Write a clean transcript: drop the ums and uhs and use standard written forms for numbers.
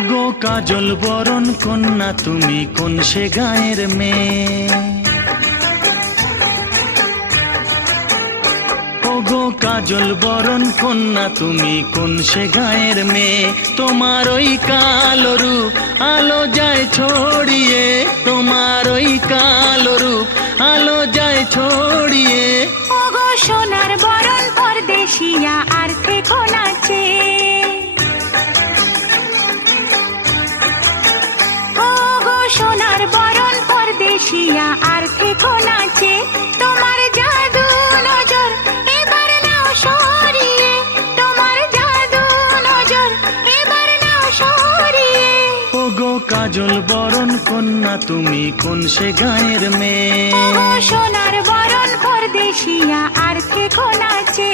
ওগো কাজল বরণ কন্যা তুমি কোন সে গাঁয়ের মেয়ে? ওগো কাজল বরণ কন্যা তুমি কোন সে গাঁয়ের মেয়ে? তোমার ওই কালো রূপ আলো যায় ছড়িয়ে, তোমার ওই কালো রূপ আলো যায় ছড়িয়ে। ওগো সোনার বরণ পরদেশিয়া আর থেকো নাচে, ওগো সোনার বরণ পরদেশিয়া আর থেকো নাচে। তোমার জাদু নজর এবার নাও সরিয়ে, তোমার জাদু নজর এবার নাও সরিয়ে। ওগো কাজল বরণ কন্যা তুমি কোন সে গাঁয়ের মেয়ে? ওগো সোনার বরণ পরদেশিয়া আর থেকো নাচে।